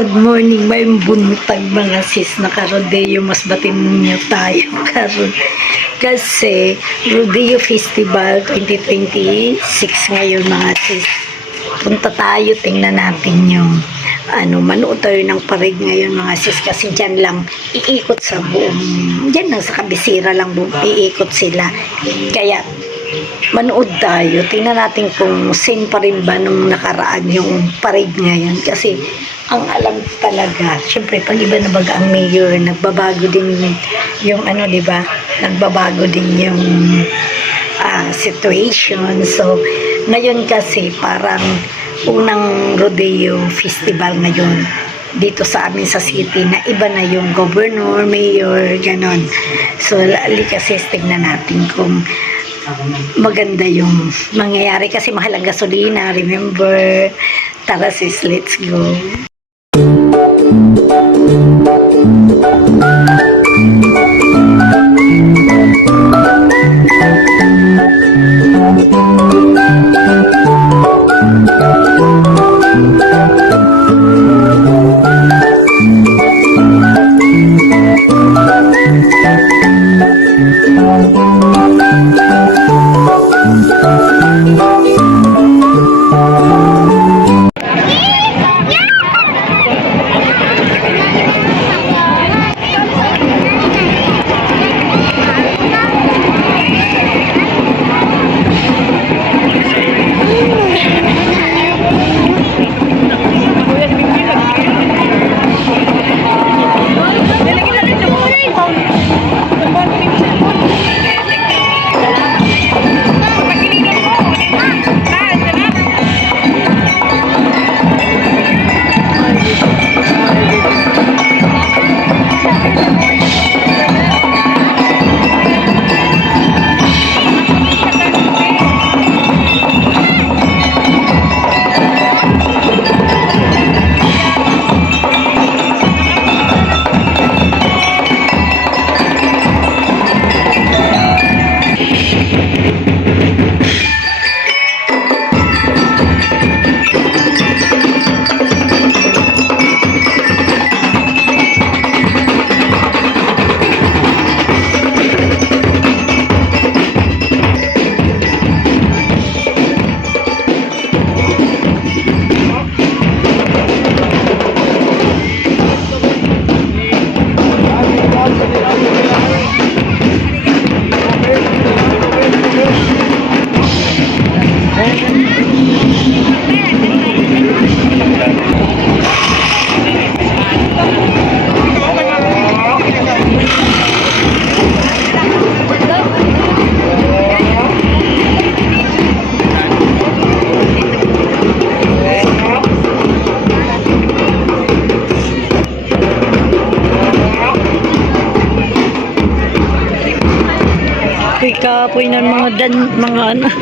Good morning, may buntag mga sis na ka-rodeo, mas batin niyo tayo karon. Kasi Rodeo Festival 2026 ngayon mga sis. Punta tayo, tingnan natin yung manood tayo ng parade ngayon mga sis, kasi dyan lang iikot sa buong, dyan lang sa kabisira lang iikot sila. Kaya manood tayo, tingnan natin kung same pa rin ba nung nakaraan yung parade ngayon, kasi ang alam talaga, syempre pag iba na baga ang mayor, nagbabago din yung di ba, nagbabago din yung situation. So ngayon kasi parang unang rodeo festival ngayon dito sa amin sa city, na iba na yung governor, mayor, ganon. So kasi tignan natin kung maganda yung mangyayari, kasi mahal ang gasolina, remember. Tara sis, let's go. Kapoy ng mga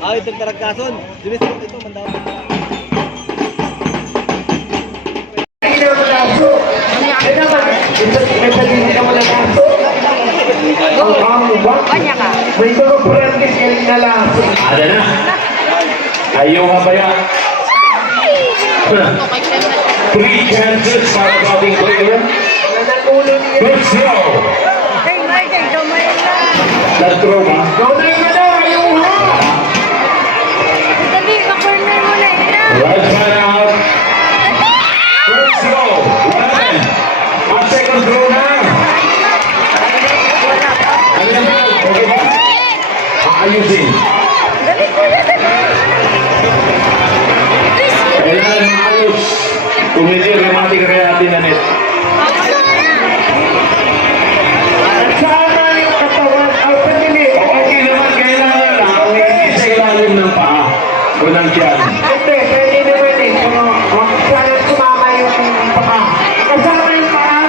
Ah, itong taragkason. Dinis ito, mandaw. May mga practice ngayon na lang. Ada na. Ayaw nga ba yan? 3 chances para sa ating player. Good throw. Let's throw ba? Right side out. Good throw. One. Ang second throw na. Ano na ba? Okay ba? Aayusin. Kailangan maayos. Kung hindi, rematic rin natin na net. Sama yung katawan, open limit. Okay naman, kailangan lang. Hindi sa ilalim ng paa. Unang tiyan. Hindi, pwede naman eh. Pero huwag sana sumama yung paka. Kasama yung paka.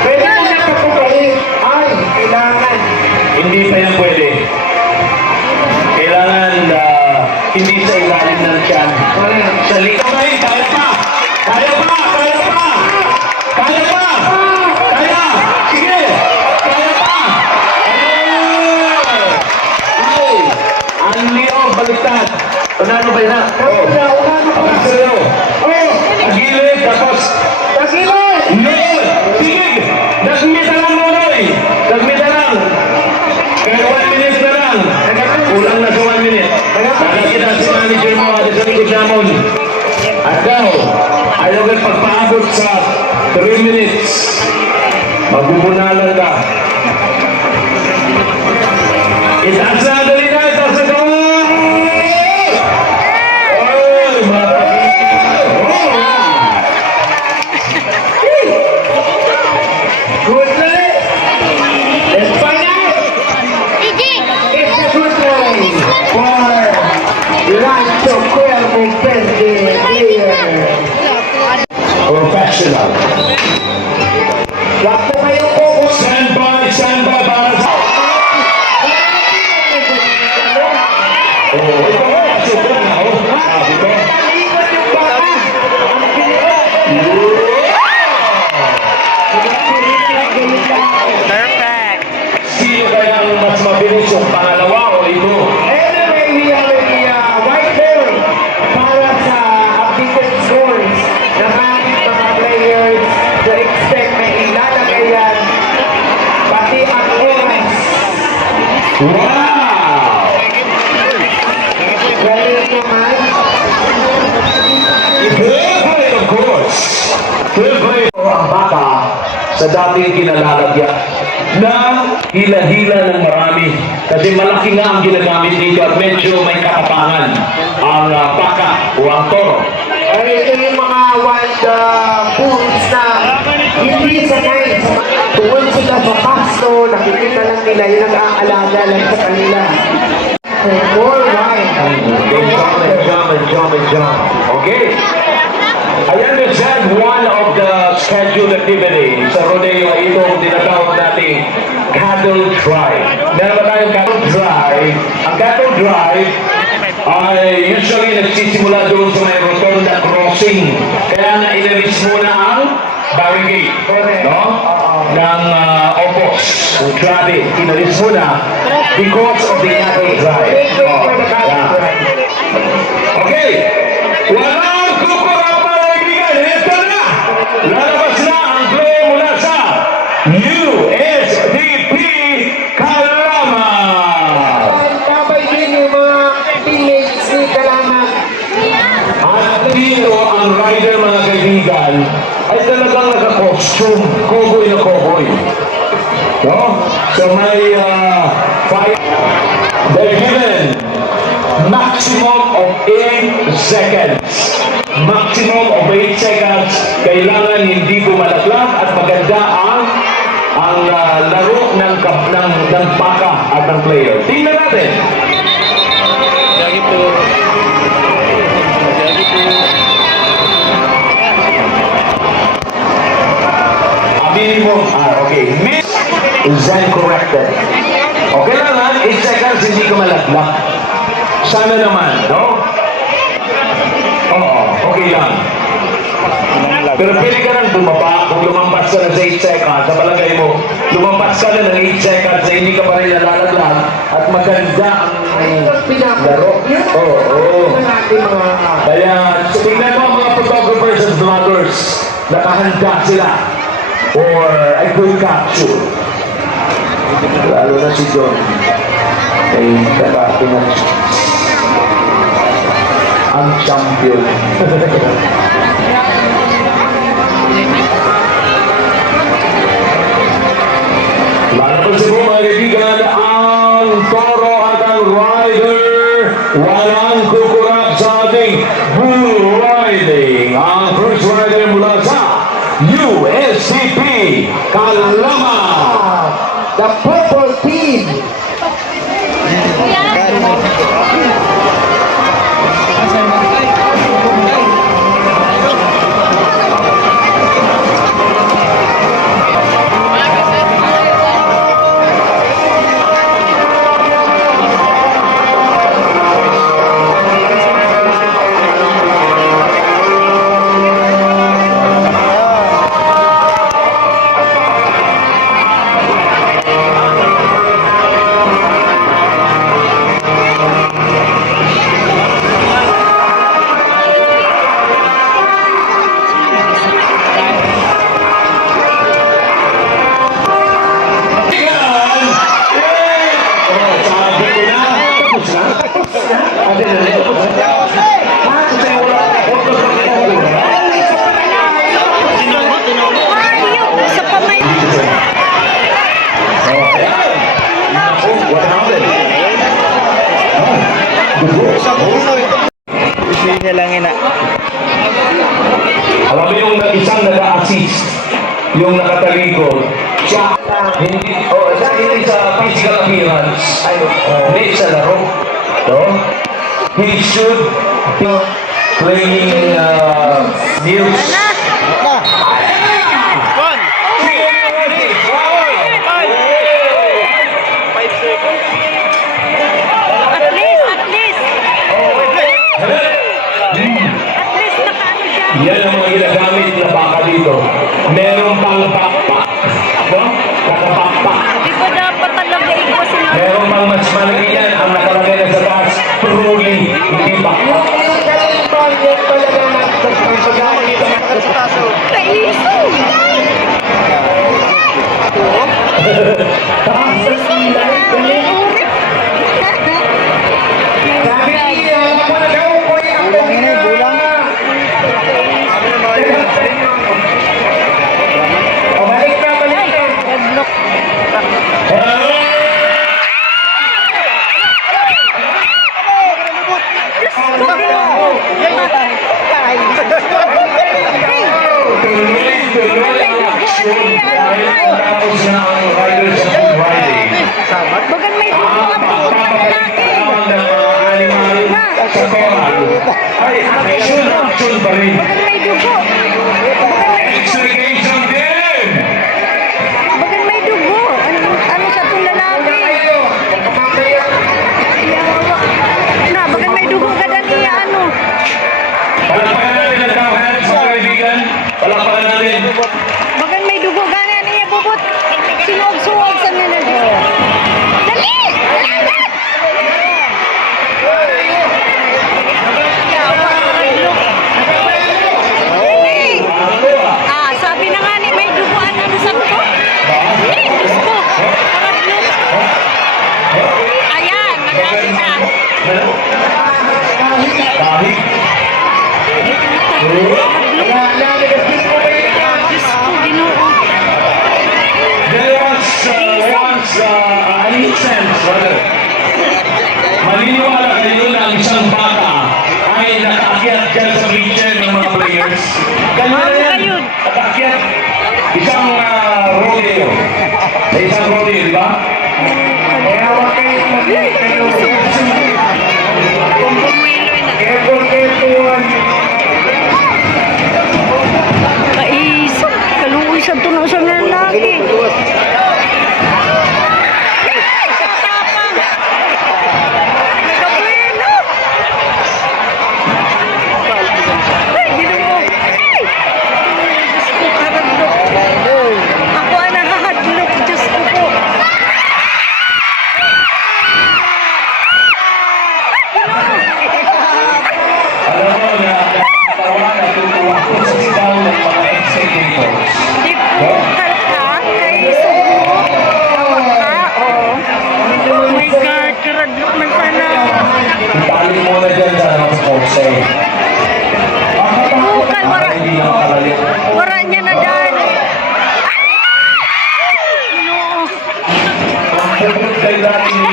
Pwede mo na kapagaling. Ay, kailangan. Hindi pa yan pwede. Kailangan hindi sa ilalim ng tiyan. Sa likod na rin, kaya pa! Kaya pa! Kaya pa! Kaya pa! Kaya! Sige! Kaya pa! Ay! Ang liyaw, baliktad! Unano ba yun? Unano pa. Ang sayo! Agilid, tapos Tagilid! Noon! Sige! Nagmita lang, Nonoy! Nagmita lang! Kaya 1 minute na lang! Kulang na sa 1 minute. Nakakita si manager mo at sa likod namon. At daw, ayaw kayo pagpaabot sa 3 minutes. Magbubunalan ka. Itaas na, dali na, itaas na ka! Oy, mga pag-ibig! Good night! Let's find out! It's a good night for Rancho Cuervo Verde player. Professional. Wag po kayong focus. Stand by para sa... Oh, ito nga, super na, oh. Sabi ko. Talikod yung baka. Ang pinili. Sino kaya ang mas mabilis yung pangalawa o ito? Anyway, we have a whiteboard para sa updated scores ng ating mga players to expect na ilalagay yan pati ang oras. Wow! Galing naman. Good play, of course. Good play. Ang baka sa dating kinalalagyan na hila-hila ng marami. Kasi malaki nga ang ginagamit dito at medyo may katapangan ang baka o ang toro. Ay, ito yung mga wild bulls na hindi sanay. Tuwon sila sa pasto, nakikita lang nila yung nag-aalaga lang sa kanila. More wild. Jump. Okay. I understand one of the scheduled activities sa rodeo ay itong tinatawag natin cattle drive. Meron ba tayong cattle drive? Ang cattle drive ay usually nagsisimula doon sa may rotonda crossing. Kaya na inalis muna ang barricade, no? Ng opos, ng traffic. Inalis muna because of the cattle drive. Okay. Walang kukurang panagigan. Ito na. Lalabas na ang play mula sa USDP Kalama. Tapay din yung mga teammates ni Kalamat. At dito ang rider mga kaibigan ay talagang naka-costume. Cowboy na cowboy. No? So may fight. They're given maximum of 8 seconds. Maximum of 8 seconds. Kailangan hindi bumalaglag at maganda ang laro ng baka at ng player. Tingnan natin. A minimum, okay. Miss, then corrected. Okay lang ha, 8 seconds hindi ka malaglag. Sana naman, no? Oo, okay lang. Pero pwede ka nang bumaba kung lumampas ka na sa 8 seconds. Sa palagay mo, lumampas ka na ng 8 seconds na hindi ka pa rin nalalaglag at maganda ang laro. Oo. Kaya, tingnan mo ang mga photographers and vloggers. Nakahanda sila for a good capture. Lalo na si John. Ay, kakapinan ang champion. Lalabas po mga kaibigan ang toro at ang rider. Walang kukurap sa ating bull riding. Ang first rider mula sa USCP Kalama. The purple team. Sa pamay. Hindi lang ina. Alam mo yung isang nag-assist, yung nakatalikod, siya, hindi sa physical appearance, hindi sa laro. No? He should be playing news. At least. At least nakaano siya. Yan ang mga ginagamit na baka dito. Meron pang backpack. No? Nakapakpak. Di ba dapat talaga ikaw sila? Meron pang mas malaki yan ang nakalagay na sa taas. Truly, hindi backpack. Kaiso! Tapos na ang riders ng riding. Bagan may dugo ang puta ng lalaki. Ay, action pa rin. Bagan may dugo. Extrication din! Bagan may dugo. Ano sa itong lalaki? Na, bagan may dugo kada niya ano. Palakpakan natin ang tao hands, mga kaibigan. Palakpakan natin. Bagan may dugo gana niya bubot. Sinuog-suog sa nila dugo. Dali! Lagat! Sabi na nga ni may duguan ano sa ko? Diyos ko. Paradlok. Ayan, madami na. Kahit. Diyos ko, Ginoo. There was an instance, brother. Maniniwala kayo na ang isang bata ay nakaakyat dyan sa bleacher ng mga players. Ganyan na yan. Ayun. Nakaakyat. Isang rodeo. Sa isang rodeo, di ba? Kung bumuelo na. Careful, careful.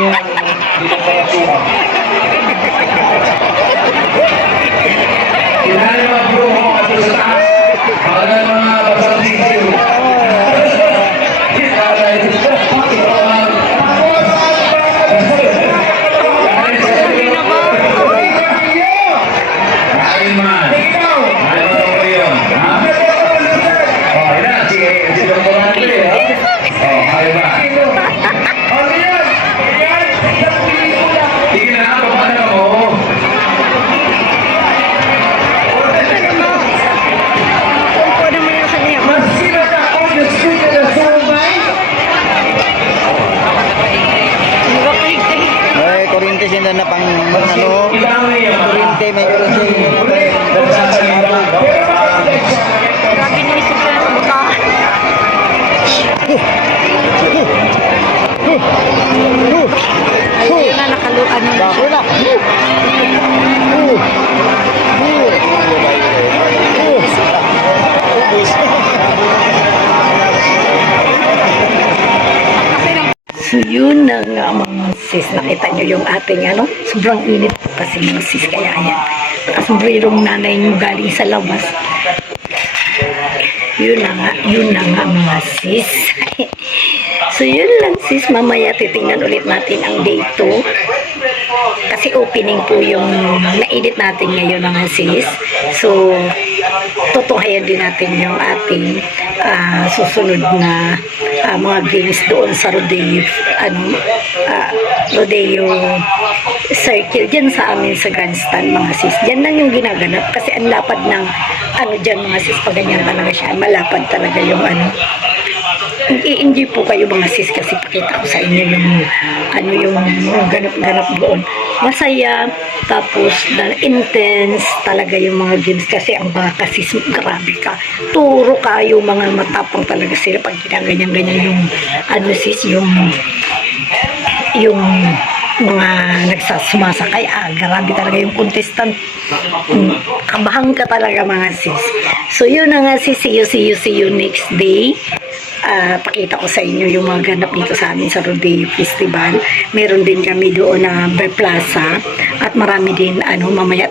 yung dito kaya suka. Kailangan mga bro mo ato sa taas. Kailangan mga basang sisiyo. Kain man. Ano ba yun? Ha? Oh, yan. Si Dr. Andre, ha? Oh, kain man. Sige na, paano mo? Kung naman yung kanya. Mas sinas ako yung studio na sumay. Ay, kurente sila na pang ano. Ilang niya. Kurente, may kurente. Nagsasalita. Pero bakit? Grabe na isip ka sa baka. Ayun na nakaluan na Bako siya. na. So yun na nga mga sis, nakita nyo yung ating ano, sobrang init po kasi mga sis, kaya ayan, nakasombrerong nanay nyo galing sa labas. Yun na nga mga sis. So yun lang sis, mamaya titingnan ulit natin ang day 2. Kasi opening po yung na-edit natin ngayon mga sis. So, tutuhayan din natin yung ating susunod na mga games doon sa Rodeo, Rodeo Circle dyan sa amin sa Grandstand mga sis. Dyan lang yung ginaganap kasi ang lapad ng ano dyan mga sis, pag ganyan talaga siya, malapad talaga yung ano. I-enjoy po kayo mga sis kasi pakita ko sa inyo yung ano yung ganap-ganap doon. Masaya, tapos intense talaga yung mga games kasi ang baka sis, grabe ka. Turo kayo, mga matapang talaga sila pag ginaganyan-ganyan yung ano sis, yung mga nagsasumasakay, grabe talaga yung contestant. Kabahan ka talaga mga sis. So yun na nga sis, see you next day. Pakita ko sa inyo yung mga ganap dito sa amin sa Rodeo Festival. Meron din kami doon na Plaza at marami din mamaya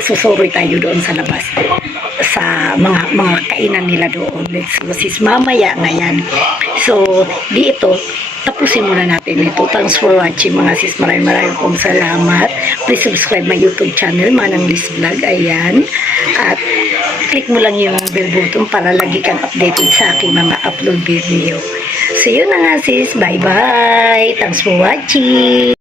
susuroy tayo doon sa labas sa mga kainan nila doon. Let's go sis, mamaya na yan. So dito tapusin muna natin ito. Thanks for watching mga sis. Maraming pong salamat. Please subscribe my YouTube channel, Manang Liz Vlog. Ayan. At click mo lang yung bell button para lagi kang updated sa aking mga upload video. So yun na nga sis. Bye bye. Thanks for watching.